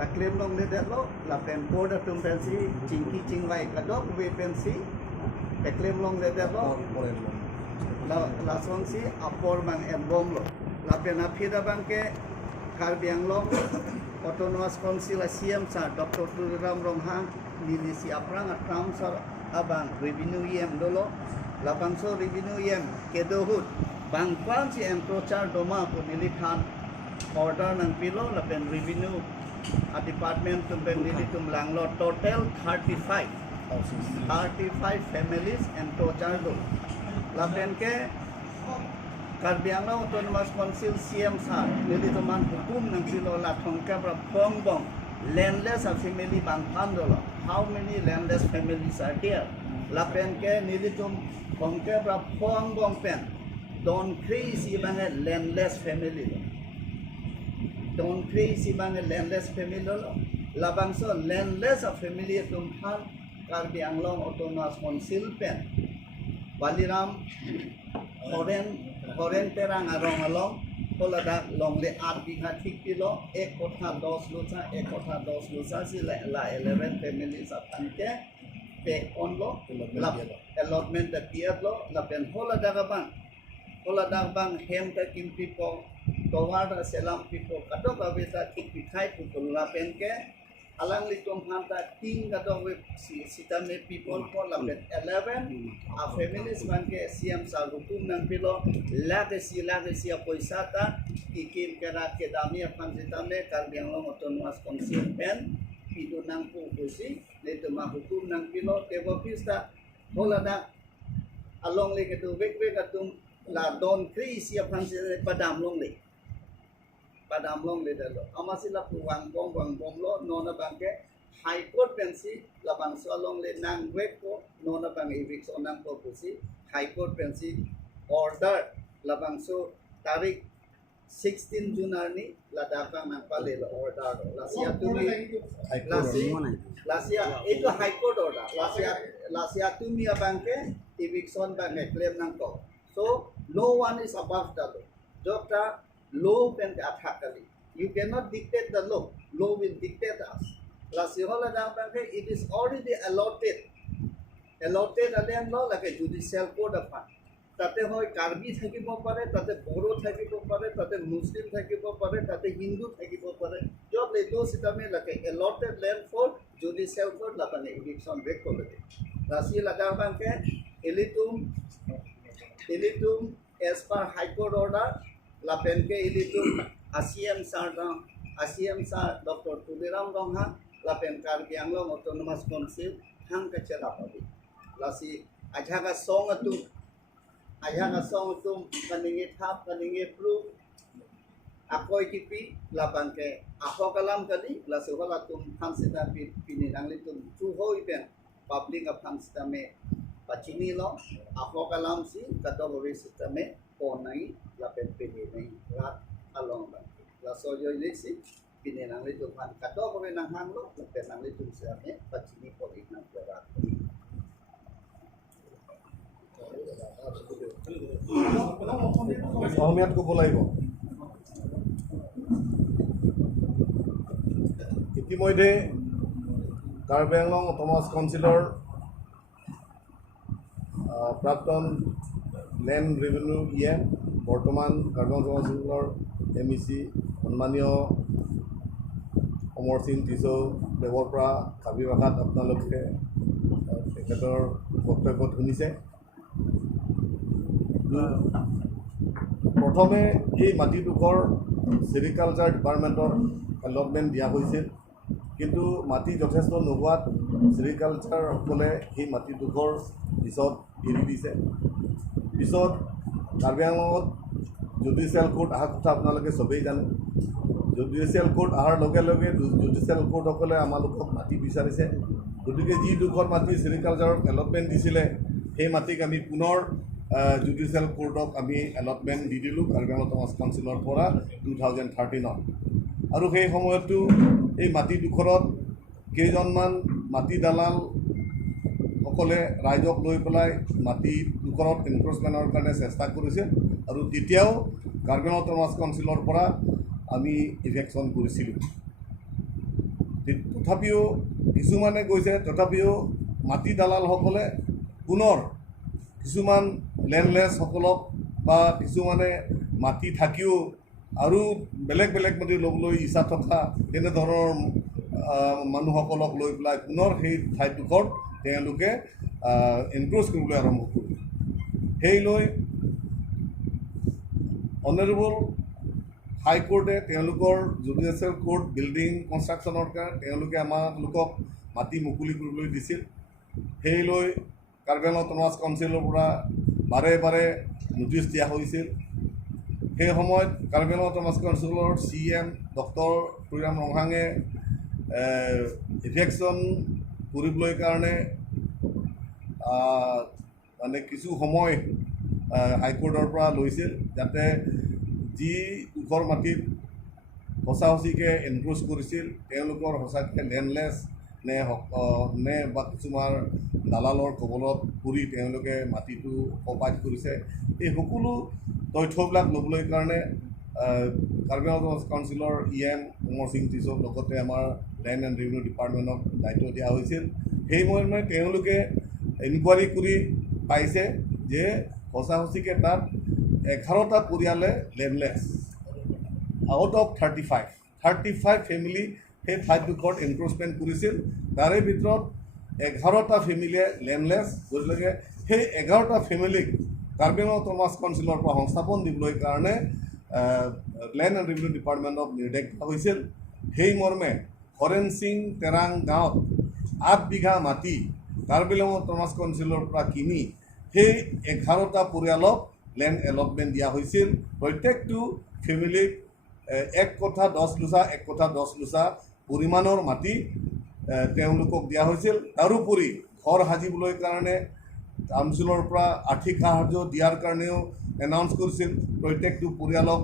ta claim long le de lo la pen ko da tum pen si chingki chingwai ka dok we pen si ta claim long le de lo la song si apor bang en bom lo la pen aphida bang ke Karbi Anglong Autonomous Council Siam sa Dr. Turam Ronghang Milisi Aprang at Ramsar Abang Revenue Yem Dolo Lapangso Revenue Yem Kedohut Bang Kwan si Encroachar Doma po Nilikan Order ng Pilo Lapen Revenue at Department Tumpen Nilitum Langlo Total 35 families Encroachar Do Lapen ke Karbi Anglong Autonomous Council Siam sa Nilituman Hukum ng Pilo La Thongka Pra Pongbong landless family Bang Pandolo. How many landless families are here? Lapen ke Nilitum Thongka Pra Pongbong pen. Don't crazy bang landless family. Don't crazy bang landless family lo. Labang so landless family tumhan Karbi Anglong Autonomous Council pen. Baliram Horen terang arong along Polada long le 8 bighah thik pilo 1 kotha 10 lusa si la 11 families apan ke pe on lo allotment the pier lo la pen holada bang hem ka kim pipo toward selam pipo kato babeta thik pikhai putol la pen ke alang litom hanta ting kato we sitame people ko la pen 11 a families man ke siam sa hukum nang pilo lagesi poisa ta kikin kera kedami apan sitame Karbi Anglong Autonomous Council pen pido nang pu busi leto ma hukum nang pilo tebo pista holada along le ketu wek atum la don kri sia pan padam long le dalo amasila puwang bom lo nona bangke high court pensi labang so along le nang wek ko nona bang eviction nang ko pusi high court pensi order labang so tarik 16 Junani ladakang nang pale lo order lasia tumi lasia itu high court order lasia tumi bangke eviction bangke claim nang ko so no one is above the law doctor law can attack kali. You cannot dictate the law. Law will dictate us. La sihola dang bangke it is already allotted alien law like a judicial code of law. Tate hoy Karbi thakibo pare, tate Boro thakibo pare, tate Muslim thakibo pare, tate Hindu thakibo pare. Job le do sitame like allotted land for judicial code la bane eviction back kore. La sihola dang bangke elitum as per high court order la penke ilitum ASEAN sa Dr. Tuliram Ronghang la pen Karbi Anglong Autonomous Council hang ka chela pabi la si ajaga song atum kaningi thap kaningi proof akoi kipi la banke aho kalam kali la si hola tum hansita pini anglitum tu hoi pen public of hansita me pachini lo aho kalam si kato bori sisteme ponai la pen pini nei rat along banke la soyo lisi pini anglitum han kato bori nang hang lo la pen anglitum sisteme pachini poli nang berat অসমীয়াত ক'ব লাগিব ইতিমধ্যে Karbi Anglong autonomous কাউন্সিলৰ প্ৰাক্তন land revenue বৰ্তমান কাৰ্বি আংলং কাউন্সিলৰ MEC সন্মানীয় অমৰ সিং টিজৌ দেৱৰ পৰা কাৰ্বি ভাষাত আপোনালোকে তেখেতৰ বক্তব্য শুনিছে প্ৰথমে এই মাটিডোখৰ ছেৰিকালচাৰ ডিপাৰ্টমেণ্টৰ এলটমেণ্ট দিয়া হৈছিল কিন্তু মাটি যথেষ্ট নোহোৱাত ছেৰিকালচাৰসকলে সেই মাটিডোখৰ পিছত এৰি দিছে পিছত কাৰ্বি আংলঙত জুডিচিয়েল কোৰ্ট অহাৰ কথা আপোনালোকে চবেই জানে জুডিচিয়েল কোৰ্ট অহাৰ লগে লগে জুডিচিয়েল কোৰ্টসকলে আমালোকক মাটি বিচাৰিছে গতিকে যি দুখন মাটি ছেৰিকালচাৰক এলটমেণ্ট দিছিলে সেই মাটিক আমি পুনৰ জুডিচিয়েল কোৰ্টক আমি এলটমেণ্ট দি দিলোঁ কাৰ্বি আংলং অটোনমাছ কাউন্সিলৰ পৰা 2013ত আৰু সেই সময়তো এই মাটিডোখৰত কেইজনমান মাটি দালালসকলে ৰাইজক লৈ পেলাই মাটিডোখৰত এনক্ৰ'চমেণ্টৰ কাৰণে চেষ্টা কৰিছিল আৰু তেতিয়াও কাৰ্বি আংলং অটোনমাছ কাউন্সিলৰ পৰা আমি ইভেকশ্যন কৰিছিলোঁ তথাপিও কিছুমানে কৈছে তথাপিও মাটি দালালসকলে পুনৰ কিছুমান লেণ্ডলেছসকলক বা কিছুমানে মাটি থাকিও আৰু বেলেগ বেলেগ মাটি ল'বলৈ ইচ্ছা থকা তেনেধৰণৰ মানুহসকলক লৈ পেলাই পুনৰ সেই ঠাইডোখৰত তেওঁলোকে এনক্ৰ'চ কৰিবলৈ আৰম্ভ কৰিলে। সেই লৈ অনাৰেবল হাইকোৰ্টে তেওঁলোকৰ জুডিচিয়েল কোৰ্ট বিল্ডিং কনষ্ট্ৰাকশ্যনৰ কাৰণে তেওঁলোকে আমালোকক মাটি মুকলি কৰিবলৈ দিছিল। সেই লৈ কাৰ্বি আংলং অট'নমাছ কাউন্সিলৰ পৰা বাৰে বাৰে নটিচ দিয়া হৈছিল। সেই সময়ত কাৰ্বি আংলং অট'নমাছ কাউন্সিলৰ CM ডক্টৰ তুৰাম ৰংহাঙে ইফেকশ্যন কৰিবলৈ কাৰণে মানে কিছু সময় হাইকোৰ্টৰ পৰা লৈছিল, যাতে যি ডোখৰ মাটিত সঁচা সঁচিকৈ এনক্ৰ'চ কৰিছিল তেওঁলোকৰ সঁচাকৈ লেণ্ডলেছ নে বা কিছুমান দালালৰ কবলত পৰি তেওঁলোকে মাটিটো অকুপাইড কৰিছে, এই সকলো তথ্যবিলাক ল'বলৈ কাৰণে কাৰ্বি আংলং কাউন্সিলৰ EM কুমৰ সিং টিছৰ লগতে আমাৰ লেণ্ড এণ্ড ৰেভিনিউ ডিপাৰ্টমেণ্টক দায়িত্ব দিয়া হৈছিল। সেই মৰ্মে তেওঁলোকে ইনকুৱাৰী কৰি পাইছে যে সঁচা সঁচিকৈ তাত 11টা পৰিয়ালে লেণ্ডলেছ আউট অফ 35 ফেমিলি সেই ঠাইডোখৰত এনক্ৰ'চমেণ্ট কৰিছিল। তাৰে ভিতৰত 11টা ফেমিলিয়ে লেণ্ডলেছ, গতিকে সেই 11টা ফেমিলিক কাৰ্বি আংলং অট'নমাছ কাউন্সিলৰ পৰা সংস্থাপন দিবলৈ কাৰণে লেণ্ড এণ্ড ৰেভিনিউ ডিপাৰ্টমেণ্টক নিৰ্দেশ দিয়া হৈছিল। সেই মৰ্মে হৰেণ সিং তেৰাং গাঁৱত 8 বিঘা মাটি কাৰ্বি আংলং অট'নমাছ কাউন্সিলৰ পৰা কিনি সেই 11টা পৰিয়ালক লেণ্ড এলটমেণ্ট দিয়া হৈছিল। প্ৰত্যেকটো ফেমিলিক 1 কঠা 10 লোচা 1 কঠা 10 লোচা পৰিমাণৰ মাটি তেওঁলোকক দিয়া হৈছিল। তাৰোপৰি ঘৰ সাজিবলৈ কাৰণে কাউন্সিলৰ পৰা আৰ্থিক সাহায্য দিয়াৰ কাৰণেও এনাউন্স কৰিছিল। প্ৰত্যেকটো পৰিয়ালক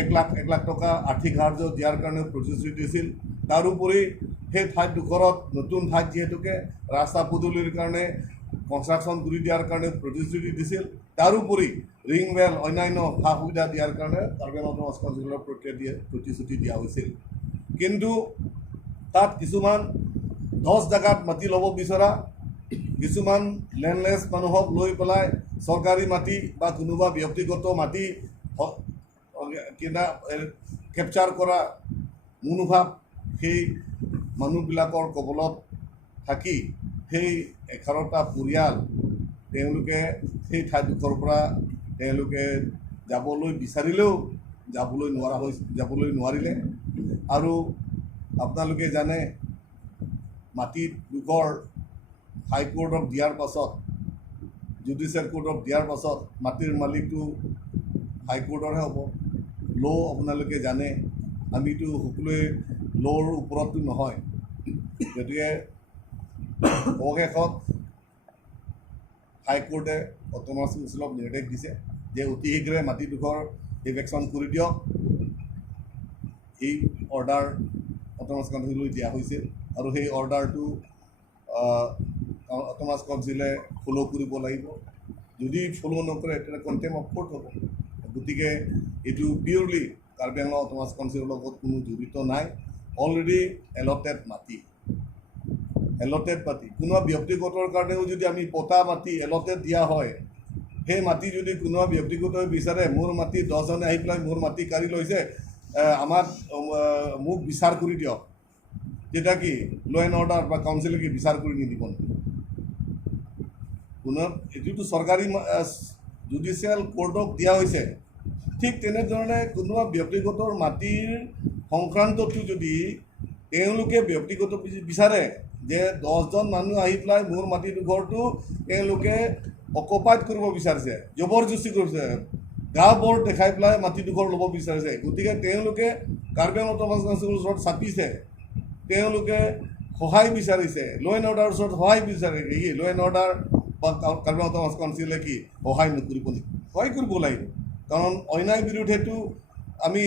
1 লাখ টকা আৰ্থিক সাহায্য দিয়াৰ কাৰণেও প্ৰতিশ্ৰুতি দিছিল। তাৰোপৰি সেই ঠাইডোখৰত নতুন ঠাইত যিহেতুকে ৰাস্তা পদূলিৰ কাৰণে কনষ্ট্ৰাকশ্যন কৰি দিয়াৰ কাৰণে প্ৰতিশ্ৰুতি দিছিল। তাৰোপৰি ৰিং ৱেল অন্যান্য সা সুবিধা দিয়াৰ কাৰণে কাৰ্বি আংলং অট'নমাছ কাউন্সিলৰ প্ৰতিশ্ৰুতি দিয়া হৈছিল। কিন্তু তাত কিছুমান 10 জেগাত মাটি ল'ব বিচৰা কিছুমান লেণ্ডলেছ মানুহক লৈ পেলাই চৰকাৰী মাটি বা কোনোবা ব্যক্তিগত মাটি কেপচাৰ কৰা মনোভাৱ সেই মানুহবিলাকৰ কবলত থাকি সেই 11টা পৰিয়াল তেওঁলোকে সেই ঠাইডোখৰৰ পৰা তেওঁলোকে যাবলৈ বিচাৰিলেও যাবলৈ নোৱাৰিলে। আৰু আপোনালোকে জানে মাটিডোখৰ হাইকোৰ্টক দিয়াৰ পাছত জুডিচিয়েল কোৰ্টক দিয়াৰ পাছত মাটিৰ মালিকটো হাইকোৰ্টৰহে হ'ব। আপোনালোকে জানে আমিতো সকলোৱে ল'ৰ ওপৰততো নহয়, গতিকে অৱশেষত হাইকোৰ্টে অট'নমাছ কাউন্সিলক নিৰ্দেশ দিছে যে অতি শীঘ্ৰে মাটিডোখৰ ইভেকশ্যন কৰি দিয়ক। এই অৰ্ডাৰ অট'নমাছ কাউন্সিললৈ দিয়া হৈছিল আৰু সেই অৰ্ডাৰটো অট'নমাছ কাউন্সিলে ফ'ল' কৰিব লাগিব। যদি ফ'ল' নকৰে তেতিয়া কণ্টেম্প অফ কোৰ্ট হ'ব। গতিকে এইটো পিয়'ৰলি কাৰ্বি আংলং অট'নমাছ কাউন্সিলৰ লগত কোনো জড়িত নাই। অলৰেডি এলটেড মাটি কোনোবা ব্যক্তিগতৰ কাৰণেও যদি আমি পটা মাটি এলটেড দিয়া হয়, সেই মাটি যদি কোনোবা ব্যক্তিগতই বিচাৰে মোৰ মাটি 10জনে আহি পেলাই মোৰ মাটি কাঢ়ি লৈছে মোক বিচাৰ কৰি দিয়ক, তেতিয়া কি ল' এণ্ড অৰ্ডাৰ বা কাউন্সিলে কি বিচাৰ কৰি নিদিব নেকি? এইটোতো চৰকাৰী জুডিচিয়েল কোৰ্টক দিয়া হৈছে। ঠিক তেনেধৰণে কোনোবা ব্যক্তিগতৰ মাটিৰ সংক্ৰান্তটো যদি তেওঁলোকে ব্যক্তিগত বিচাৰে যে 10জন মানুহ আহি পেলাই মোৰ মাটিডোখৰটো তেওঁলোকে অকুপাইড কৰিব বিচাৰিছে, জবৰদস্তি কৰিছে, গা বৰ দেখাই পেলাই মাটিডোখৰ ল'ব বিচাৰিছে, গতিকে তেওঁলোকে কাৰ্বি আংলং অট'নমাছ কাউন্সিলৰ ওচৰত চাপিছে, তেওঁলোকে সহায় বিচাৰিছে, ল' এণ্ড অৰ্ডাৰৰ ওচৰত সহায় বিচাৰে। ল' এণ্ড অৰ্ডাৰ বা কাৰ্বি আংলং অট'নমাছ কাউন্সিলে কি সহায় নকৰিব নেকি? সহায় কৰিব লাগিব, কাৰণ অন্যায় বিৰুদ্ধেতো আমি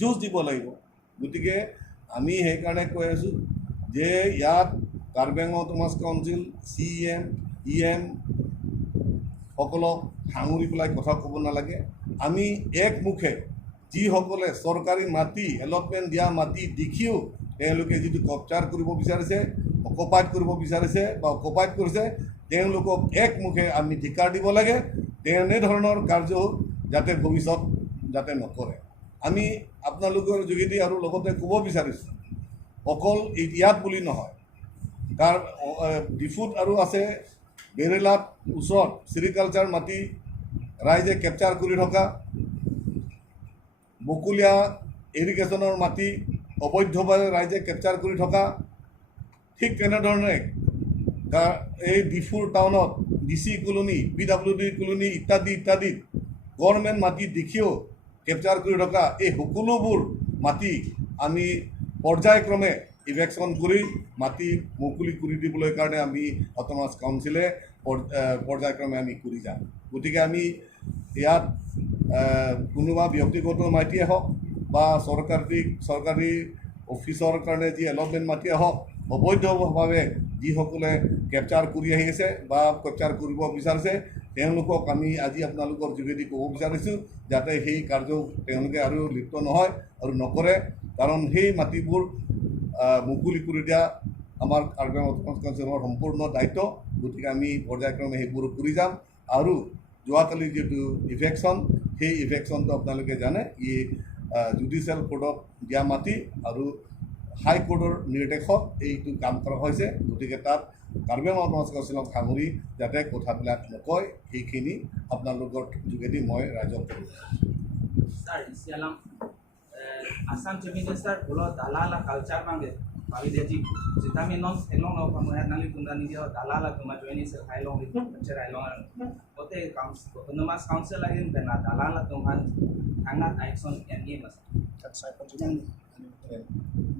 যুঁজ দিব লাগিব। গতিকে আমি সেইকাৰণে কৈ আছোঁ যে ইয়াত Karbi Anglong autonomous council CM EM সকলক সাঙুৰি পেলাই কথা ক'ব নালাগে। আমি একমুখে যিসকলে চৰকাৰী মাটি এলটমেণ্ট দিয়া মাটি দেখিও তেওঁলোকে যিটো কবচাৰ কৰিব বিচাৰিছে, অকুপাইড কৰিব বিচাৰিছে বা অকুপাইড কৰিছে, তেওঁলোকক একমুখে আমি ধিক্কাৰ দিব লাগে। তেনেধৰণৰ কাৰ্য যাতে ভৱিষ্যত যাতে নকৰে। আমি আপোনালোকৰ যোগেদি আৰু লগতে ক'ব বিচাৰিছোঁ, অকল ইয়াত বুলি নহয়, তাৰ ডিফুত আৰু আছে, বেৰেলাত ওচৰত ছেৰিকালচাৰ মাটি ৰাইজে কেপচাৰ কৰি থকা, বকুলীয়া ইৰিগেশ্যনৰ মাটি অবৈধভাৱে ৰাইজে কেপচাৰ কৰি থকা, ঠিক তেনেধৰণে এই ডিফুৰ টাউনত DC কলনী, PWD কলনী ইত্যাদি ইত্যাদিত গভৰ্ণমেণ্ট মাটি দেখিও কেপচাৰ কৰি থকা এই সকলোবোৰ মাটি আমি পৰ্যায়ক্ৰমে ইভেকশ্যন কৰি মাটি মুকলি কৰি দিবলৈ কাৰণে আমি অট'নমাছ কাউন্সিলে পৰ্যায়ক্ৰমে আমি কৰি যাম। গতিকে আমি ইয়াত কোনোবা ব্যক্তিগত মাটিয়ে হওক বা চৰকাৰী অফিচৰ কাৰণে যি এলটমেণ্ট মাটিয়ে হওক, অবৈধভাৱে যিসকলে কেপচাৰ কৰি আহি আছে বা কেপচাৰ কৰিব বিচাৰিছে, তেওঁলোকক আমি আজি আপোনালোকৰ যোগেদি ক'ব বিচাৰিছোঁ যাতে সেই কাৰ্য তেওঁলোকে আৰু লিপ্ত নহয় আৰু নকৰে। কাৰণ সেই মাটিবোৰ মুকলি কৰি দিয়া আমাৰ কাৰ্বি আংলং অট'নমাছ কাউন্সিলৰ সম্পূৰ্ণ দায়িত্ব। গতিকে আমি পৰ্যায়ক্ৰমে সেইবোৰ কৰি যাম। আৰু যোৱাকালি যিটো ইভেকশ্যন, সেই ইভেকশ্যনটো আপোনালোকে জানে, ই জুডিচিয়েল কোৰ্টত দিয়া মাটি আৰু হাইকোৰ্টৰ নিৰ্দেশত এইটো কাম কৰা হৈছে। গতিকে তাত কাৰ্বি আংলং অট'নমাছ কাউন্সিলক সামৰি যাতে কথাবিলাক নকয়, সেইখিনি আপোনালোকৰ যোগেদি মই ৰাইজক কৰোঁ। Sir, sialam Assam Chief Minister bolo dalala culture bange bagi deji sitami non elong no pamuhat nali tunda ni dia dalala tuma joini se hailong di picture hailong ote autonomous council lagi bena dalala tuman angat action ni mas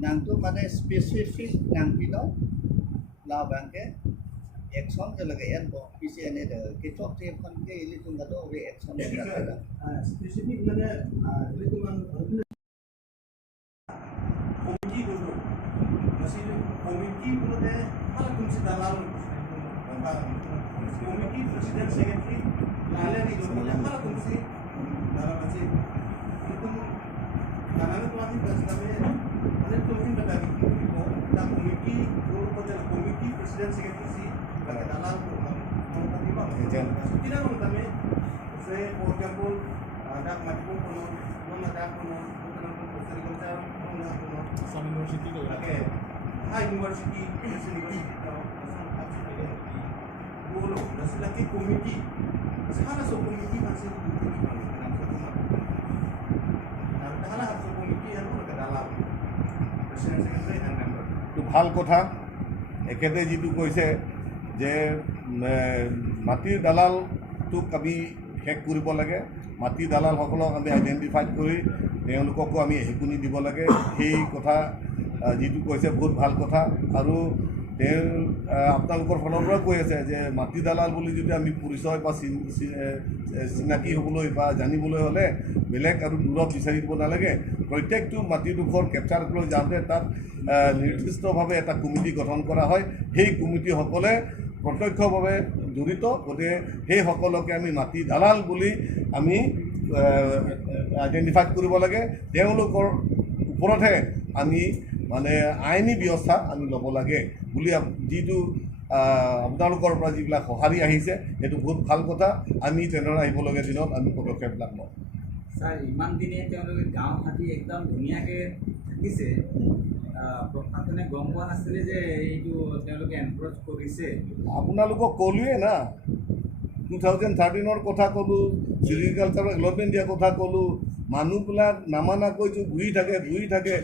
nang tu mana spesifik nang pino la bangke action je lagi en bo PCN ada ketok te kan ke ili tunda do re action ada spesifik mana itu teman komiti dulu masih komiti dulu deh malah kunci dalam komiti presiden sekretari lalu di dulu malah kunci dalam masih itu karena itu masih bersama ada komiti berlari dan komiti dulu pada komiti presiden sekretari pada dalam tidak menurut saya for example ada macam pun ada pun agriculture some university okay high university yes university bolo nasi lagi komiti sekarang so komiti masih nah so komiti yang ke dalam presiden secretary and member তো ভাল কথা। এখেতে যিটো কৈছে যে মাটিৰ দালালটোক আমি শেষ কৰিব লাগে, মাটিৰ দালালসকলক আমি আইডেণ্টিফাইড কৰি তেওঁলোককো আমি হেকুনি দিব লাগে, সেই কথা যিটো কৈছে বহুত ভাল কথা। আৰু তেওঁ আপোনালোকৰ ফালৰ পৰা কৈ আছে যে মাটি দালাল বুলি যদি আমি পৰিচয় বা চিনাকি হ'বলৈ বা জানিবলৈ হ'লে বেলেগ আৰু দূৰত বিচাৰিব নালাগে। প্ৰত্যেকটো মাটিডোখৰ কেপচাৰ কৰি যাওঁতে তাত নিৰ্দিষ্টভাৱে এটা কমিটি গঠন কৰা হয়, সেই কমিটিসকলে প্ৰত্যক্ষভাৱে জড়িত। গতিকে সেইসকলকে আমি মাটি দালাল বুলি আমি আইডেণ্টিফাইড কৰিব লাগে। তেওঁলোকৰ ওপৰতহে আমি মানে আইনী ব্যৱস্থা আমি ল'ব লাগে বুলি যিটো আপোনালোকৰ পৰা যিবিলাক সঁহাৰি আহিছে, সেইটো বহুত ভাল কথা। আমি তেনেদৰে আহিবলগীয়া দিনত আমি পদক্ষেপবিলাক লওঁ। Sir, ইমান দিনে তেওঁলোকে গাঁও হাতী একদম ধুনীয়াকৈ থাকিছে, প্ৰশাসনে গম পোৱা নাছিলে যে এইটো তেওঁলোকে এনক্ৰ'চ কৰিছে। আপোনালোকক ক'লোৱে না, 2013 কথা ক'লোঁ, ছেৰিকালচাৰৰ এলটমেণ্ট দিয়াৰ কথা ক'লোঁ। মানুহবিলাক নামানাকৈ যে ঘূৰি থাকে,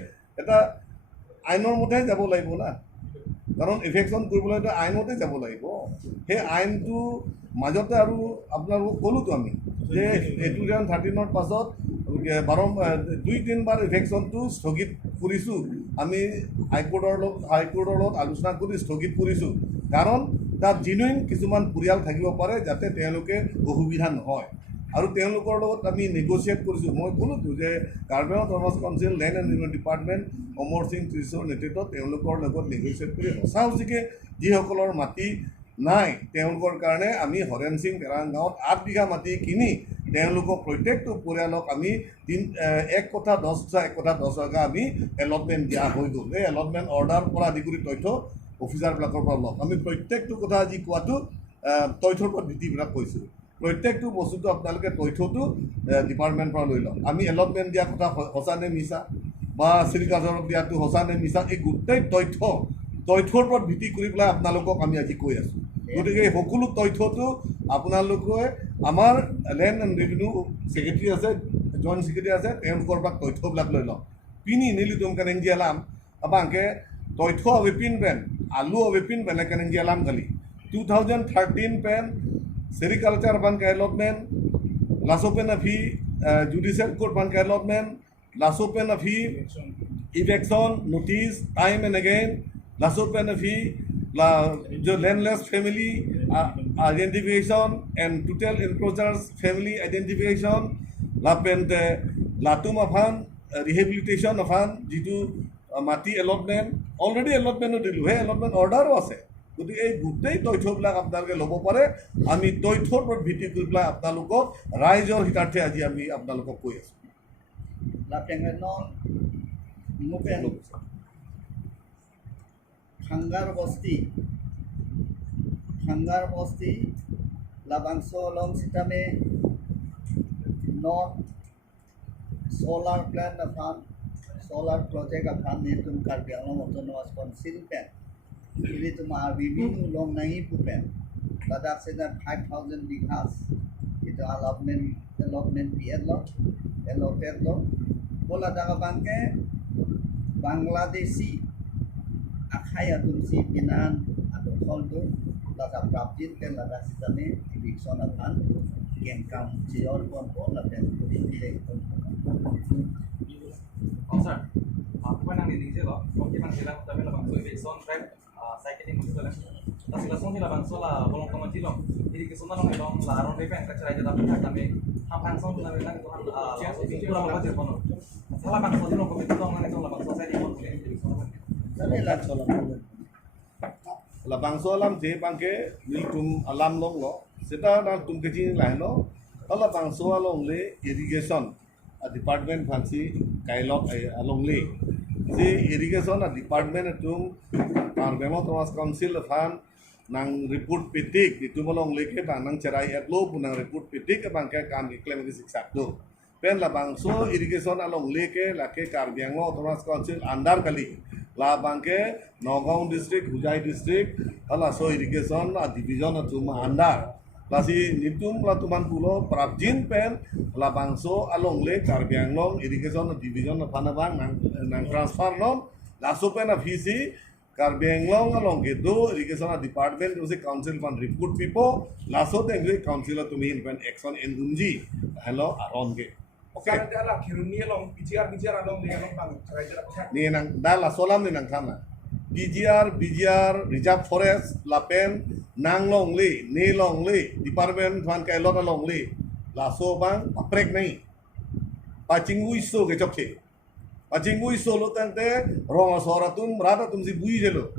এটা আইনৰ মতেহে যাব লাগিব না, কাৰণ ইভেকশ্যন কৰিবলৈতো আইনতে যাব লাগিব। সেই আইনটো মাজতে আৰু আপোনালোকক ক'লোতো আমি যে 2013 পাছত 2-3বাৰ ইভেকশ্যনটো স্থগিত কৰিছোঁ। আমি হাইকোৰ্টৰ লগত আলোচনা কৰি স্থগিত কৰিছোঁ, কাৰণ তাত জেনুইন কিছুমান পৰিয়াল থাকিব পাৰে যাতে তেওঁলোকে অসুবিধা নহয়। আৰু তেওঁলোকৰ লগত আমি নেগচিয়েট কৰিছোঁ। মই ক'লোতো যে Karbi Anglong autonomous council land and environment department Amar Singh ত্ৰিশৰ নেতৃত্বত তেওঁলোকৰ লগত নেগচিয়েট কৰি সঁচা সঁচিকৈ যিসকলৰ মাটি নাই তেওঁলোকৰ কাৰণে আমি হৰেণ সিং তেৰাং গাঁৱত 8 বিঘা মাটি কিনি তেওঁলোকক প্ৰত্যেকটো পৰিয়ালক আমি 1 কোঠা 10 আমি এলটমেণ্ট দিয়া হৈ গ'ল। এই এলটমেণ্ট অৰ্ডাৰ পৰা আদি কৰি তথ্য অফিচাৰবিলাকৰ পৰা লওক। আমি প্ৰত্যেকটো কথা আজি কোৱাটো তথ্যৰ ওপৰত ভিত্তিবিলাক কৈছোঁ। প্ৰত্যেকটো বস্তুটো আপোনালোকে তথ্যটো ডিপাৰ্টমেণ্টৰ পৰা লৈ লওক। আমি এলটমেণ্ট দিয়া কথা সঁচা নে মিছা বা ছেৰিকালচাৰক দিয়াটো সঁচা নে মিছা, এই গোটেই তথ্যৰ ওপৰত ভিত্তি কৰি পেলাই আপোনালোকক আমি আজি কৈ আছোঁ। গতিকে এই সকলো তথ্যটো আপোনালোকে আমাৰ লেণ্ড এণ্ড ৰেভিনিউ ছেক্ৰেটাৰী আছে, জইণ্ট ছেক্ৰেটাৰী আছে, তেওঁলোকৰ পৰা তথ্যবিলাক লৈ লওক। Pini nili tum kaneng jalam abangke toitho wipin pen alu wipin pen kaneng jalam kali 2013 pen sericulture ban allotment laso pen afi judicial court ban allotment laso pen afi eviction notice time and again laso pen afi la jo landless family identification and total encroachers family identification la pen latum afan rehabilitation afan jitu mati allotment already allotment dilu he allotment order o ase gotike ei gutei toitho blak apnaloke lobo pare ami toithor por bhiti kori blak apnalokok raijor hitarthe aji ami apnalokok koi asu la pengenon mupen Khangar Bosti Labangso Long Sitame North solar plant upon solar project upon Netum Karbiang Autonomous Council pen. Ini tu mah bibinu long nahi pupen. Badak sedan 5,000 bighas. Itu allotment pied lo, allotted lo. Bola daga bangke Bangladeshi akhaya tumsi pinan atau koldo lada praptin pen lada sitame eviction upon Kengkam Cior Pompo lada pilih Oh, sir. Aku pernah di sini loh. Mungkin bang sila tapi lah bang so ini sound track saya kita mesti lah. Tapi lah sound ni lah bang so lah bolong kamu cilong. Jadi kesunan orang ilong lah orang depan kacau aja tapi kami hampan sound tu nabi lagi tuhan kurang apa sih kono. Salah bang so cilong kami cilong nanti sound lah bang so saya di kono jadi sound. Jadi lah solam labang solam je bangke nil tum alam long lo seta na tum kecil lah lo kalau bang soalong le irrigation department fancy kailok along le si irrigation department tum Bemo Thomas Council fan nang report petik itu molong le ke nang cerai atlo nang report petik bangke kam claim di siksa tu pen labang so irrigation along le ke lake Bemo Thomas Council andar kali la bangke Nagaon district Hujai district ala so irrigation division tum andar lasi nitum la tuman pulo prabjin pen la bangso along le Karbianglong irrigation division panabang nang transfer non la so pen visi Karbianglong along ke do irrigation department use council pan report people la so tengre council tumi in pen action in gunji hello aron ke okay Adalah kiruni long bijar along dengan long bang kerajaan ni nang dala solam ni nang thama BGR Reserve Forest Lapen Nanglong Li Nilong Li Department Fan Kailot Along Li Laso Bang Aprek Nahi Pachingui So ke chokche Pachingui So lo tante Rong Soratum Rata Tum si bui jelo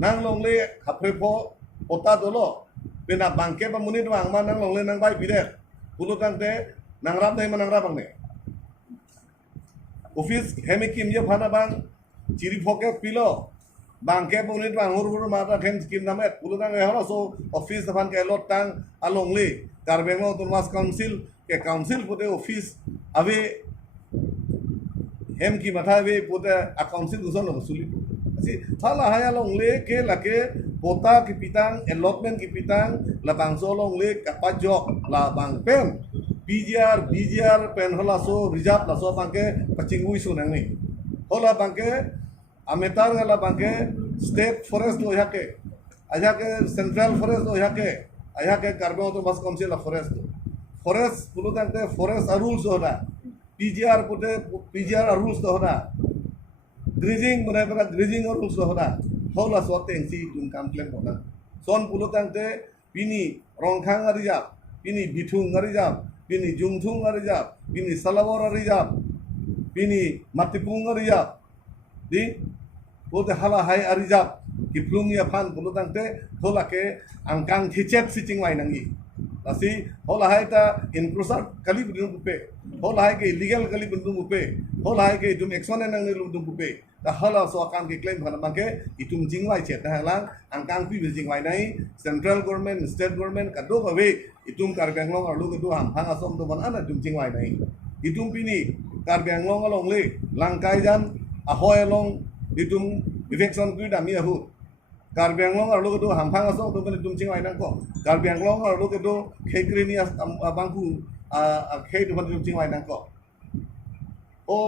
Nanglong Li Haprepo Pota dolo Pena Bangke Pamunit Wang Man Nanglong Li Nang Bai Pidet Pulo tante Nang Rap Nahi Manang Rapang Ne Office Hemikim Ye Phana Bang Chiri Phoke Pilo bangke punit bang hur mata khen skim namet pulutan ehora so office fan ke lot tang along le Bemo Thomas Council ke council pote office ave hem ki matha ave pote a council guson lo suli asi thala haya long le ke lake pota ki pitang allotment ki pitang la bangso long le kapajok la bang pen BGR pen hola so reserve la so bangke pachingui su nang ni hola bangke Ametar gala bangke state forest lo yake aja ke central forest lo yake aja ke Bemo Thomas Council la forest pulu tante forest rules hoda PGR pute PGR rules hoda grazing mana grazing rules hoda hola sote engsi dum kam claim hoda son pulu tante pini rongkhang arijab pini bithung arijab pini jungthung arijab pini salawar arijab pini matipung arijab di bote hala hai arijab ki plung ya phan pulu tangte thola ke angkang thichet siching lai nangi Nasi hola hai ta inclusar kali bidung pupe hola hai ke illegal kali bidung pupe hola hai ke itum action nang ni bidung pupe ta hola so akan ke claim bhana mangke itum jingwai chet ta halang angkang pi jingwai nai central government state government kado babe itum Karbi Anglong arlu kedu hamphang asom to ban ana itum jingwai nai itum pini Karbi Anglong along le langkai jan ahoy along itum election kui dami ahu Karbi Anglong arlu kedu hamphang asom to ban itum jingwai nang ko Karbi Anglong arlu kedu khekri ni abangku khei to ban itum jingwai nang ko o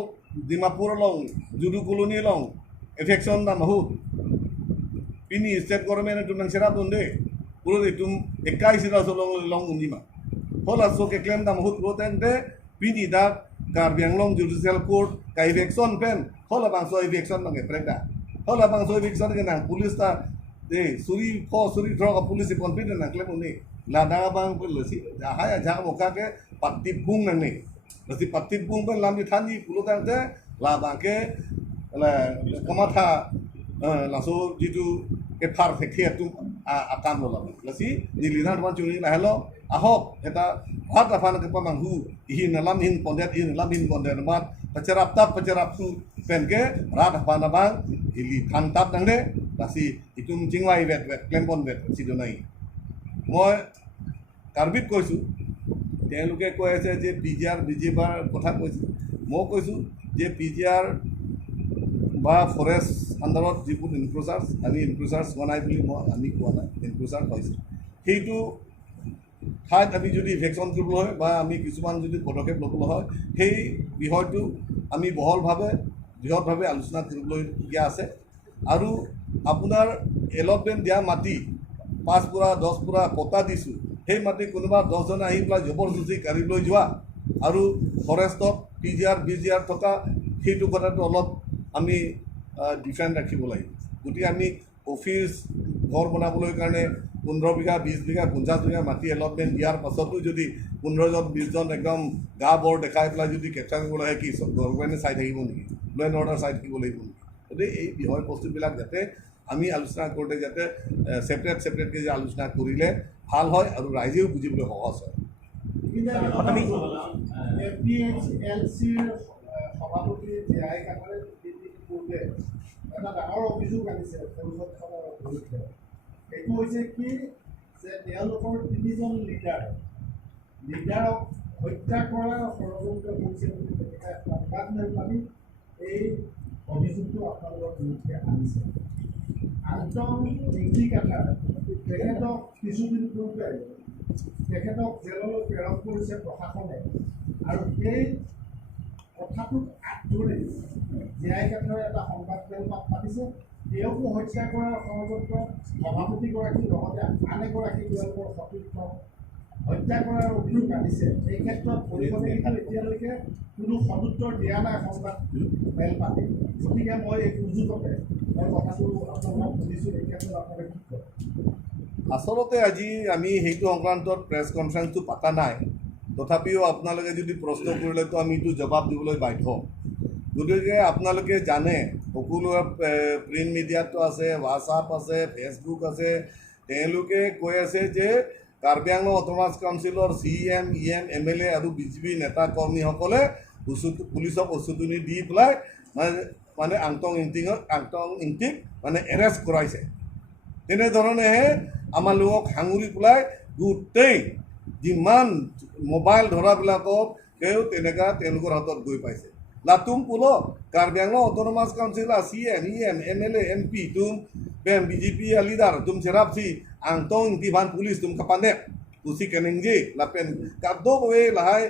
Dimapur along Judu Koloni along election dam ahu pini state government itum nang serap donde puro itum 21 sira solong long undima hola so ke claim dam ahu protente pini da Karbi Anglong Judicial Court ka election pen hola bang so election bang preda hola bang so election ke nang police ta de suri thro ka police confident nang claim ni lada bang polisi haya ja moka ke patti bung nang ni Nasi patti bung pen lam di thani pulo tang te la bang ke la kamatha la so jitu ke phar thekhe tu akam lo la lasi ni lina man chuni la hello ahok eta hat afan ke pamanghu hin lam hin pondet hin lam hin pondet mat pacerap tu pen ke rat afan bang ili than tap dang de lasi itum jingwai vet klempon vet sidonai moi karbit koisu তেওঁলোকে কৈ আছে যে PGR বিজেপিৰ কথা কৈছে মই কৈছোঁ যে পিজিআৰ বা ফৰেষ্ট আণ্ডাৰত যিবোৰ ইনক্লুচাৰ্ছ আমি ইনক্লুচাৰ্ছ হোৱা নাই বুলি আমি কোৱা নাই ইনক্লুচাৰ হৈছে সেইটো ঠাইত আমি যদি ইভেকশ্যন কৰিবলৈ হয় বা আমি কিছুমান যদি পদক্ষেপ ল'বলৈ হয় সেই বিষয়টো আমি বৃহৎভাৱে আলোচনা কৰিবলগীয়া আছে আৰু আপোনাৰ এলটমেণ্ট দিয়া মাটি 5 পুৰা 10 পুৰা পটা দিছোঁ সেই মাটি কোনোবা 10 জন আহি পেলাই জবৰদস্তি কাঢ়ি লৈ যোৱা আৰু ফৰেষ্টত বিজিআৰ থকা সেইটো কথাটো অলপ আমি ডিফাৰেণ্ট ৰাখিব লাগিব গতিকে আমি অফিচ ঘৰ বনাবলৈ কাৰণে 15 বিঘা 20 বিঘা 50 বিঘা মাটি এলটমেণ্ট দিয়াৰ পাছতো যদি 15 জন 20 জন একদম গা বৰ দেখাই পেলাই যদি কেপচাৰ কৰিবলৈ আহে কি গভৰ্ণমেণ্টে চাই থাকিব নেকি ল' এণ্ড অৰ্ডাৰ চাই থাকিব লাগিব নেকি গতিকে এই বিষয় বস্তুবিলাক যাতে আমি আলোচনা কৰোঁতে যাতে ছেপাৰেটকৈ যে আলোচনা কৰিলে ভাল হয় আৰু ৰাইজেও বুজিবলৈ সহজ হয় FDHLCৰ সভাপতি ন্যায় কামৰে পূৰ্বে এটা ডাঙৰ অভিযোগ আনিছে পৰিষদখনৰ বিৰুদ্ধে এইটো হৈছে কি যে তেওঁলোকৰ 3জন লিডাৰক হত্যা কৰাৰ ষড়যন্ত্ৰ কৰিছে বুলি তেখেতে সংবাদ মানি এই অভিযোগটো আপোনালোকৰ বিৰুদ্ধে আনিছে আন্তঃ নীতিকাথাৰ তেখেতক কিছুদিন পূৰ্বে তেখেতক জেললৈ প্ৰেৰণ কৰিছে প্ৰশাসনে আৰু সেই কথাটোক আগ ধৰি ন্যায় কাথাৰে এটা সংবাদমেল পাতিছে তেওঁকো হত্যা কৰাৰ ষড়যন্ত্ৰ সভাপতিগৰাকীৰ লগতে আন এগৰাকী তেওঁলোকৰ সতীৰ্থক হত্যা কৰাৰ অভিযোগ আনিছে এই ক্ষেত্ৰত পৰিষদে কিন্তু এতিয়ালৈকে কোনো সদুত্তৰ দিয়া নাই সংবাদ মেল পাতি গতিকে মই এই সুযোগতে মই কথাটো আপোনালোকক সুধিছোঁ এই ক্ষেত্ৰত আপোনালোকে কি কয় আচলতে আজি আমি সেইটো সংক্ৰান্তত প্ৰেছ কনফাৰেন্সটো পতা নাই তথাপিও আপোনালোকে যদি প্ৰশ্ন কৰিলেতো আমিতো জবাব দিবলৈ বাধ্য গতিকে আপোনালোকে জানে সকলোৱে প্ৰিণ্ট মিডিয়াতো আছে হোৱাটছআপ আছে ফেচবুক আছে তেওঁলোকে কৈ আছে যে কাৰ্বি আংলং অট'নমাছ কাউন্সিলৰ CM EM MLA আৰু বিজেপি নেতা কৰ্মীসকলে পুলিচক উচতনি দি পেলাই মানে আংটং ইংটিক মানে এৰেষ্ট কৰাইছে তেনেধৰণেহে আমাৰ লোকক সাঙুৰি পেলাই গোটেই যিমান মোবাইল ধৰাবিলাকক তেওঁ তেওঁলোকৰ হাতত গৈ পাইছে লাটুম পুলো Karbi Anglong autonomous council CM EM MLA MP তুম BJP leader tum serap si angtong intiban pulis tum kapandek usi kenengji lapen kado we lahai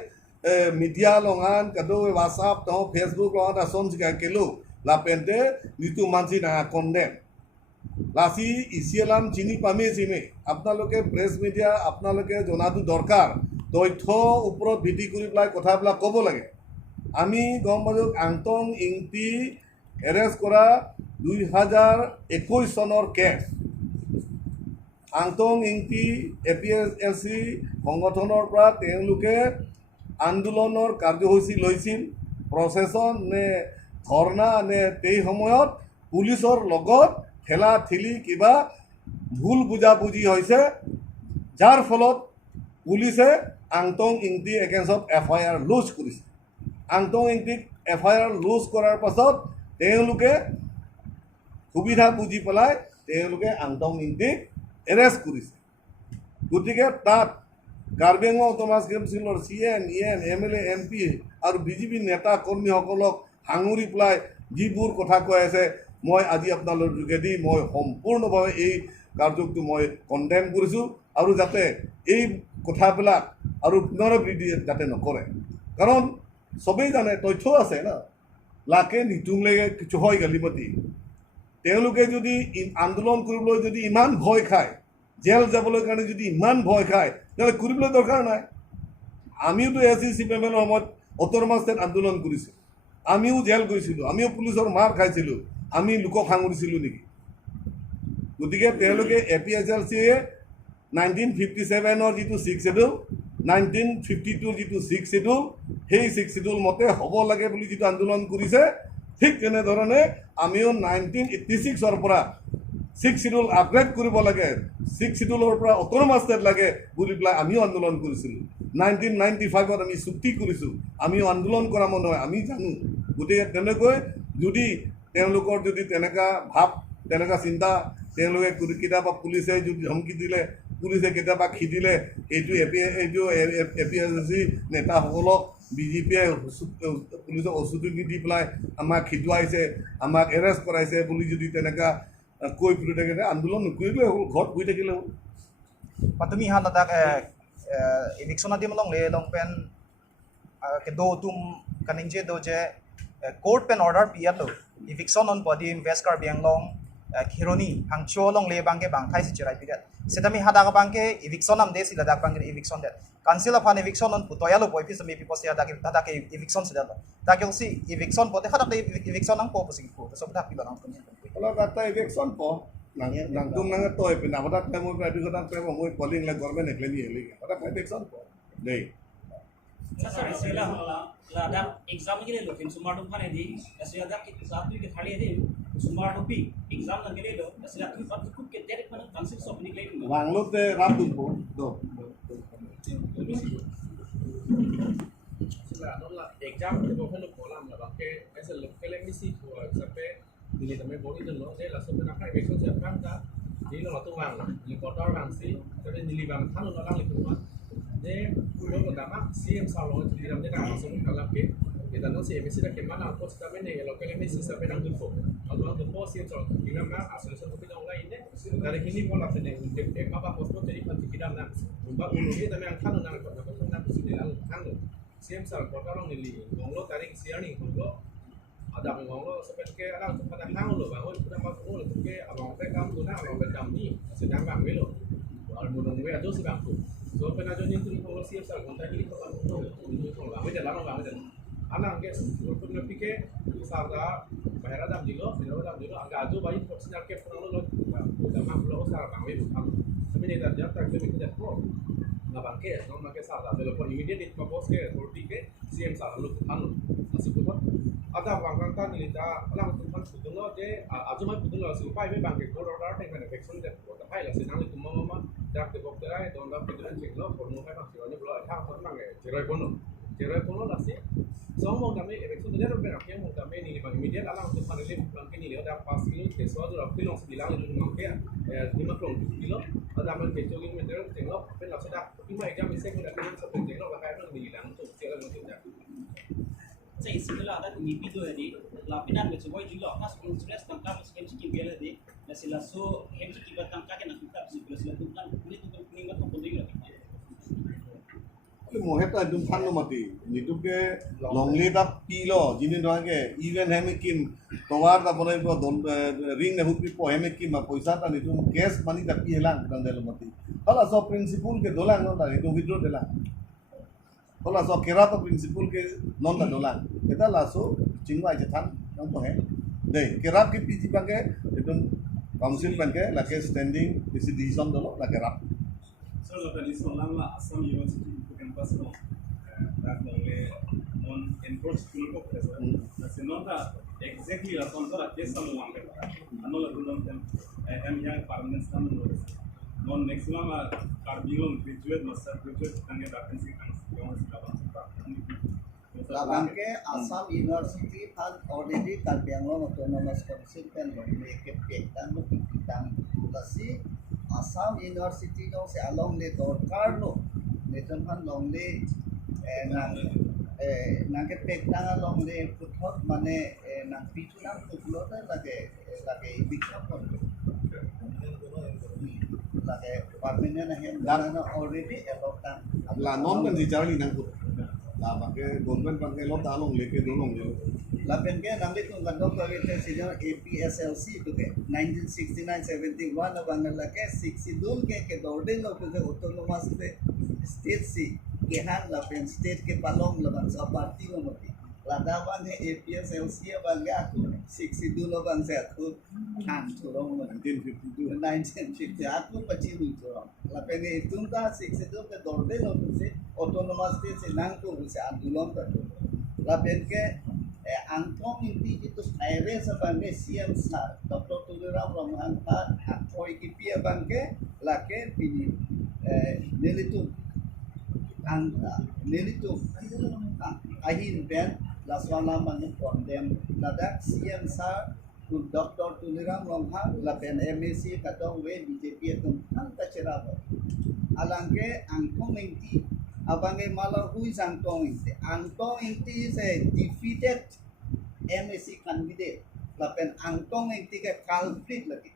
media longan kado we WhatsApp to Facebook longan ason siga kelo lapen de nitu mansi na kondem lasi isielam chini pame sime apnaloke press media apnaloke jonatu dorkar তথ্য ওপৰত ভিত্তি কৰি পেলাই কথাবিলাক ক'ব লাগে আমি গম পাইছোঁ আংটং ইংটি এৰেষ্ট কৰা 2021 চনৰ কেছ আংটং ইংটি APSLC সংগঠনৰ পৰা তেওঁলোকে আন্দোলনৰ কাৰ্যসূচী লৈছিল প্ৰচেছন নে ধৰ্ণা নে সেই সময়ত পুলিচৰ লগত ঠেলা ঠেলি কিবা ভুল বুজাবুজি হৈছে যাৰ ফলত পুলিচে আংটং ইংটি এগেইনষ্টত FIR লুজ কৰিছে। আংটং ইংটিক FIR লুজ কৰাৰ পাছত তেওঁলোকে সুবিধা বুজি পেলাই তেওঁলোকে আংটং ইংটিক এৰেষ্ট কৰিছে। গতিকে তাত কাৰ্বি আংলং অট'নমাছ কাউন্সিলৰ CN, EN, MLA, MP আৰু BJP নেতা কৰ্মীসকলক সাঙুৰি পেলাই যিবোৰ কথা কৈ আছে, মই আজি আপোনালোকৰ যোগেদি মই সম্পূৰ্ণভাৱে এই কাৰ্যকটো মই কণ্ডেম কৰিছোঁ আৰু যাতে এই কথাবিলাক আৰু পুনৰাবৃত্তি যাতে নকৰে। কাৰণ চবেই জানে, তথ্য আছে না, লাকে নিতুংলেগে কিছু হয় গালিপাতি। তেওঁলোকে যদি আন্দোলন কৰিবলৈ যদি ইমান ভয় খায়, জেল যাবলৈ কাৰণে যদি ইমান ভয় খায়, তেতিয়াহ'লে কৰিবলৈ দৰকাৰ নাই। আমিওতো SC-CPM-ৰ সময়ত অট'নমাছ ষ্টেট আন্দোলন কৰিছোঁ, আমিও জেল গৈছিলোঁ, আমিও পুলিচৰ মাৰ খাইছিলোঁ, আমি লোকক সাঙুৰিছিলোঁ নেকি? গতিকে তেওঁলোকে APSLC-য়ে 1957-ৰ যিটো 6th Schedule, 1952-ৰ যিটো 6th Schedule, সেই 6th Schedule মতে হ'ব লাগে বুলি যিটো আন্দোলন কৰিছে, ঠিক তেনেধৰণে আমিও 1986-ৰ পৰা 6th Schedule আপগ্ৰেড কৰিব লাগে, 6th Schedule-ৰ পৰা অট'নমাছ ষ্টেট লাগে বুলি পেলাই আমিও আন্দোলন কৰিছিলোঁ। 1995-ত আমি চুক্তি কৰিছোঁ, আমিও আন্দোলন কৰা মানুহ, আমি জানো। গতিকে তেনেকৈ যদি তেওঁলোকৰ যদি তেনেকুৱা ভাৱ, তেনেকুৱা চিন্তা, তেওঁলোকে কেতিয়াবা পুলিচে যদি ধমকি দিলে, পুলিচে কেতিয়াবা খেদিলে, এইটো APSLC নেতাসকলক BJP-য়ে পুলিচক অচুতুকি দি পেলাই আমাক খেদুৱাইছে, আমাক এৰেষ্ট কৰাইছে বুলি যদি তেনেকুৱা কৈ ফুৰি থাকে, আন্দোলন নকৰিলে হ'ল, ঘৰত বহি থাকিলে হ'ল। Patumi han nadak eviction adi malong le long pen ke do tum kaningje do je court pen order piat lo eviction on body invest kar biang long khironi hangcho long le bangke bangkai si chirai piat setami hada ka bangke eviction am de sila dak bangke eviction de council of an eviction on putoya lo boy pis me pipo sia dak ke eviction sida lo dak si eviction pote hada eviction ang po posing po so dak piba nang punya kalau kata election po nangtung nang toy pinabadak na mo private ko tang mo polling la government ekleni heli pada election po dei Sir, sila la da exam ke lo fin sumar tum khane di sila da ki saat ke thali di sumar tum pi exam na ke lo sila tu pat ku ke direct mana council of ni claim banglo te rapun po do sila la exam ke bo phelo kolam la ba ke ese lo ke le misi ko sape dili tame bori de lo je la so na khai election se kan ta di lo tu wang ni kotor wang si te ni li bang than lo lang li tu ma de lo ko dama CM sa lo ti ram de ka so ka la ke kita no si emisi da ke mana ko sta bene lo ke le misi sa pe nang tu fo allo to po CM sa ni ram na asociación ko pinong lai ne dari kini mo la te de mapa posto te ikan tikidam na ba uno ni tame ang than na ko na ko si de lang than CM sa ko ta long ni li ngolo tarik siani ngolo ada ngolo sepen ke ala tu pada hang lo ba oi sudah masuk lo tu ke abang pe kam tu na abang pe kam ni sedang bang we lo al mudong we ado si bang tu so pena jo ni tu ngolo siap sal kontra ni ko bang tu ni ko bang we dalam bang we ana ke so tu na pike sarda bahera dam dilo aga aju bai ko sinar ke pun lo da ma lo sar bang we am tapi ni da jap tak ke ke ko na bang ke no ma ke sarda de lo por immediate it propose ke authority ke CM sal lo kan asik ko ada bang kan ni da lang tu kan tu lo je aju mai tu lo su pai be bang ke ko order thai man election de ko da pai la se nang tu mama dak te bok dai don da pedran chek lo por no pai bang se lo tha ko mang ke jeroi kono la se so mo da me election de ro be na ke mo da me ni bang immediate alang tu kan le bang ke ni le da pas ni ke so do fi long si lang ni mang ke ni ma klong ti lo ada man ke jogin me de chek lo pe la se da ki mai exam se ko da ke so pe chek lo la kai no ni lang tu che la tu da Sa sila da ni video di la pinan me boy jilo as stress tang kam skim skim gele di la sila so hem ki batang ka na kita sila tu kan ni tu kan ni ngat ko di la moheta dum than no mati nituke longli ta pilo jini doange even hemikin towar ta bonai po ring ne hukpi po hemikin ma poisa ta nitum cash money ta pi helang dan delo mati hala so principle ke dolang no ta nitum withdraw dela hala so kera to principle ke non ta dolang eta la so chingwa je than nang to he dei kera ki pi ji bange etun council bange la ke standing decision dolo la kera so lo tadi solang la Assam University campus no that only non enforced school ko preso na non ta exactly la son la tesa mo wang ka ano la dun tem em yang permanent stand no non maximum Karbilong graduate master graduate tangge vacancy kan yang sekarang Labangke Assam University had already Karbianglong Autonomous Council kan memiliki pekan lo pitang lasi Assam University dong se along le dorkar lo netemhan long le nang ke pekan along le puthot mane nang pitu nang tuklo ta lage bikap kon lage permanent hem dana already allokan là non kan si charli nang put là bằng cái government bằng cái lót đá lông lấy cái đố lông lấy Lapen ke namli tu kandok kawite senior APSLC tu ke 1969-71 na bangala ke 62 ke dording lo ke autonomous state si kehan lapen state ke palong laban sa party lo mati lada ban he APSLC bangga aku 62 lo bang se aku kan turong 1950 aku pachi lu turong lapen itu ta 62 ke dording lo ke autonomous state se nang ko se andulon ta lapen ke angkong inti itu aire sebagai CM Sar Dr. Tuliram Romhanka Akoi Kipi bangke lake pini nelitu ahin ben laswana mangin kondem ladak CM Sar Dr. Tuliram Romhan lapen MAC katong we BJP itu hanta ceraba alangke angkong inti abange malah hui sangtong inti se defeated MAC candidate lapen angtong inti ke culprit lagi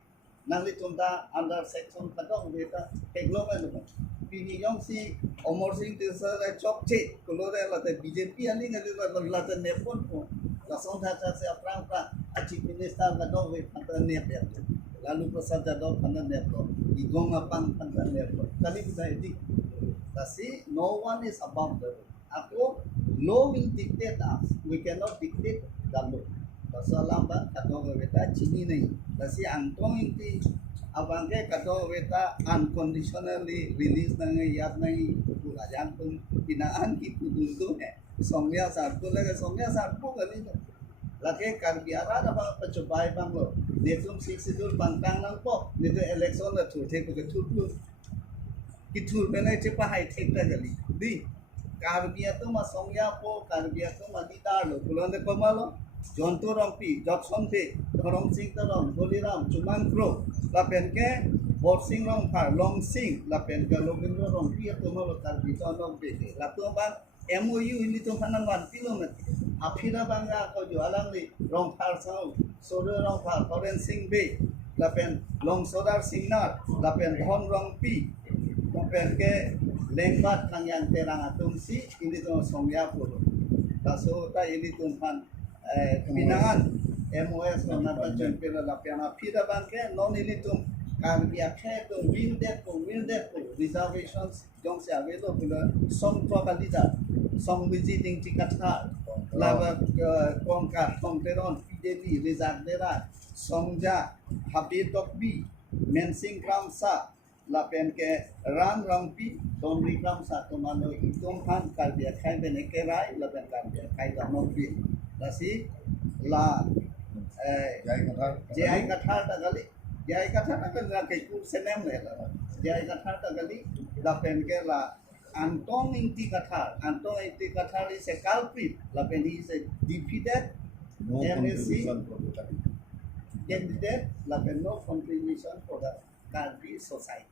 nangli tunda under section kadong beta keglong elo pini yong si Omar Singh desa chok che kolore late BJP ani ngali late nepon ko la sonda se aprang pra chief minister kadong we pantran nep lalu Prasad Jadhav pantran nep igong apang pantran nep kali kita edik Kasi no one is above the law. Ako, law will dictate us. We cannot dictate the law. Pasalam ba kato weta chini nahi. Kasi angtong inti abangke kato weta unconditionally release nangai yat nahi ajan pun pinaan ki kudundu hai. Somya sarko kali na. Lake karbiara na bang pacubai bang lo. Netum siksidur bangtang nang po. Nito election na thute ko ke thutlu. Kitul bela cepa high tech ta jali di karbia to ma songya po karbia to ma didar lo kulonde komalo jonto rompi jobson pe dhorom singh tarom holiram chuman kro lapen ke bor singh rong phar long singh lapen ke lobindro rompi to ma lo karbi to no pe la to bang MOU ini to phanan 1 kilometer afira banga ko jo alang li rong phar sao sore rong phar foreign singh be lapen long sodar singnar lapen dhon rong pi Lapen ke lengbat nang yang terang atum si ini tu songya puluh. Laso ta ini tumpan pinangan MOS napa champion lapian apida bangke non ini tum karbia ke tu win that reservations jong se avelo pula song probalida song visiting tikatha lava kongka kongteron PDB reservera songja habitok bi mensing kramsa lapen ke ran rampi donri gram satu mano itong han kalbia khai bene ke rai lapen kalbia khai da nopi lasi la jai kathar ta gali la ke ku senem le la jai kathar ta gali lapen ke la antong inti kathar is a culprit lapen he is a defeated MSC candidate lapen no contribution for the country society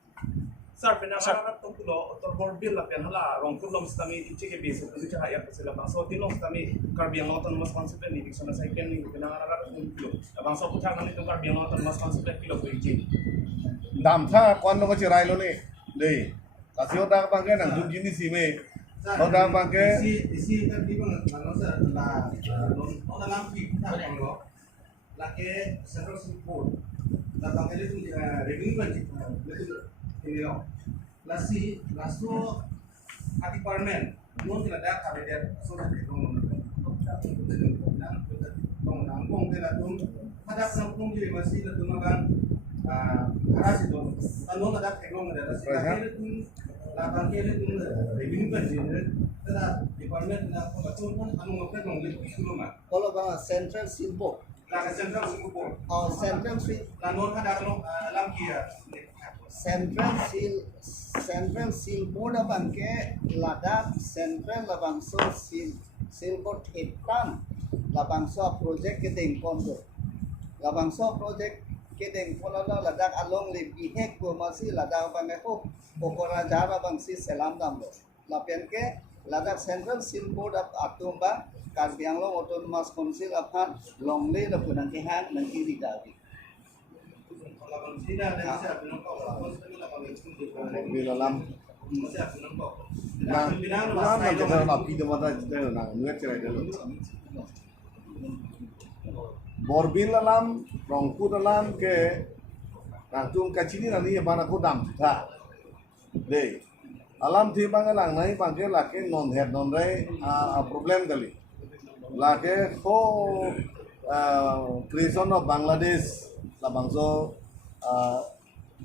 Sir, pinangarap tong pulo, or bill la pian hala, rong kulong sa kami ichike base, kasi siya hayat sila bang so tinong sa kami karbiang autonomous concept ni so na sa iken ni pinangarap tong pulo. Abang so putang nang itong karbiang autonomous concept kilo ko ichi. দাম থা কোন লোক চিরাই লো নে দেই কাসিও দা বাঙ্কে না June জিনি সিমে ওদা বাঙ্কে isi kan di bang mana sa la dalam kita bang lo laki central support la bangkeli tu revenue budget betul ini lo lasi laso ati parmen non tidak ada kabinet so na dong nang tidak dong ada sangkung jadi masih ada makan ada sih dong kalau ada ekong ada sih la bangkeli tu revenue budget ada department na betul pun anu ngapa dong lebih dulu mah kalau bang central silbo la central support or central street la non ada kalau lam kia Central Seal Board abangke Ladakh Central labangso Seal Board Hitam labangso project ke dengkondo labangso project ke dengkono Ladakh along le bihek ko masi Ladakh bange ko pokora jara bangsi selam damlo lapian ke Ladakh Central Seal Board atumba Karbi Anglong Autonomous Council apan longle la punang kehan nang kiri dadi Lapan Cina dan siap menempok lapan sekali lapan itu Di dalam siap menempok. Nah, mana kita napi di mata kita nak nuat cerai dulu. Borbil dalam, rongku dalam ke nangtung kacini nani mana ko dam kita. Deh, alam ti bangga lang nai bangke lake non head non ray problem kali. Lake ko creation of Bangladesh labangso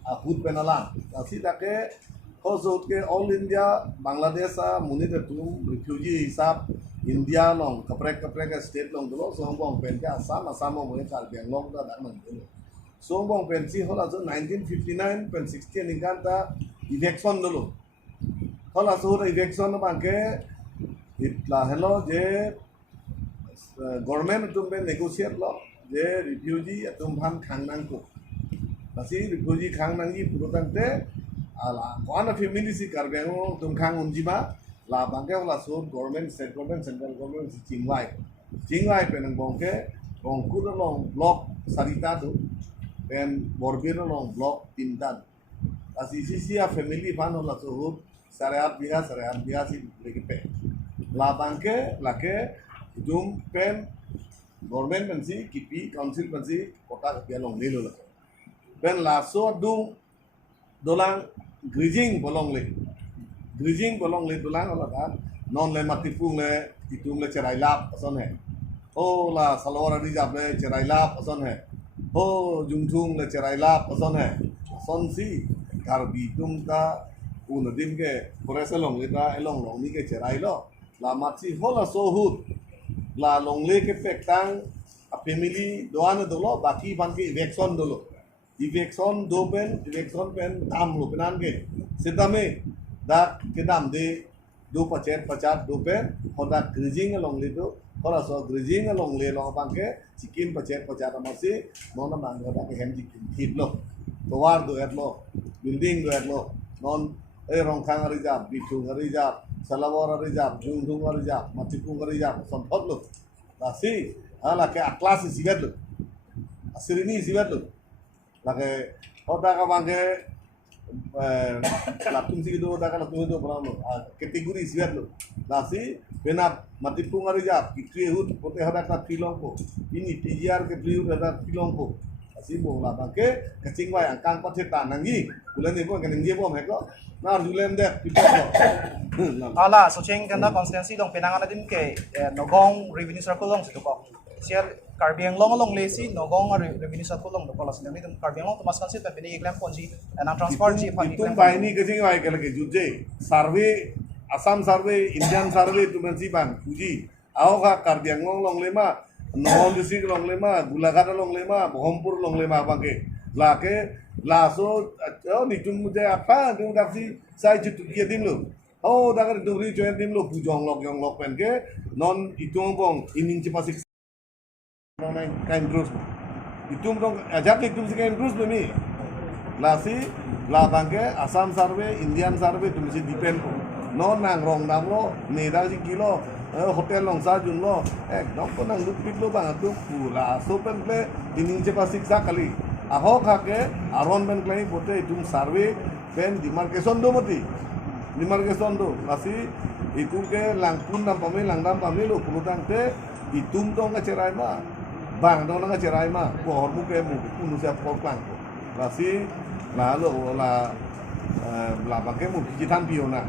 akut penalang. Kasi take Kosot ke All India Bangladesh munit tu refugee hisap India long kaprek state long dulu sombong pensi asam mau Karbi Anglong dah dah mendulu sombong pensi hola so 1959 pen 16 ingkanta election dulu hola so election bangke itlah hello je government tumben negotiate lo je refugee tumhan khangnang ko masih refugee khangnang ji purutante ala kona family si Karbi Anglong tumkhang unjiba la bangke la so government state government central government si chinglai penang bongke bongku long block sarita tu pen borbir long block tintan asisi family pan la so sareat biha si lekipe la bangke lake dum pen government pensi kipi council pensi kota Karbi Anglong nilo la pen la so dum dolang grijing bolong le dolang ola kan non le matipung le itum le cerai lap ason hai oh la salwara rijab le cerai lap ason hai oh jungthung le cerai lap ason hai ason si Karbi tum ka unadim ke koresa long le ta elong long ni ke cerai lo la matsi hola sohut la long le ke pektang a family doan dolo baki ban ke election dolo election pen dam lo penan ke sedame dak ke dam de do pacet do pen hoda grijing along le do hola so grijing along le long bang ke chicken pacet amasi nona bang hoda ke hem chicken hit lo towar do et lo building do et lo non e rong khang arijab bitung arijab salawar arijab jungdung arijab matipung arijab son hot lo lasi ala ke atlas sigat lo asirini sigat lo lage hoda ka bangke latung si itu hoda ka latung itu berapa kategori siat lo lasi penat matipung arijab kitrihut pote hoda ka pilong ko ini TGR ke trihut hoda pilong ko lasi mo la bangke kacing wai angkang pateta nangi bulan ni ko kan ngi bo meko nar julen dek pipo ala so cheng kanda constituency dong penangan natin ke Nogong revenue circle long situ ko share Karbi Anglong long lesi Nogong revenue circle long dong kelas ini dong Karbi Anglong Thomas Kansit tapi ini iklan ponji and transfer ji pani tum bai ni kacing wai ke lagi juje survey Assam survey Indian survey tu mensi bang puji au ka Karbi Anglong long lema non district long lema Gulaghata long lema Bhompur long lema bangke lake laso ni tum muje apa tum daksi sai jutu kia dim lo oh dagar duri join dim lo pujong lok pen ke non itong bong ining cipasik kain terus itum dong ajak itum si kain terus bemi lasi la bangke Assam survey Indian survey tu mesti depend ko non nang rong nang lo neda si kilo hotel long sa jun lo dong ko nang lupit lo bang tu pula so pen ple ining cipasik sakali ahok hake aron ben klai bote itum survey pen demarcation do mati demarcation do lasi ikum ke langpun nam pami lo pulutang te itum dong ka cerai ma bang dong ka cerai ma ko hormu ke mu unu siap ko klang lasi la lo la bangke mu pijitan piona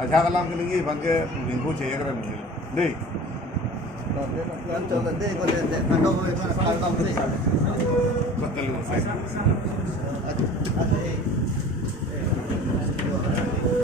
aja kalang ke lingi bangke lingko ceye kare mu dei kan coba deh ko deh kando ko kan dong deh betul saya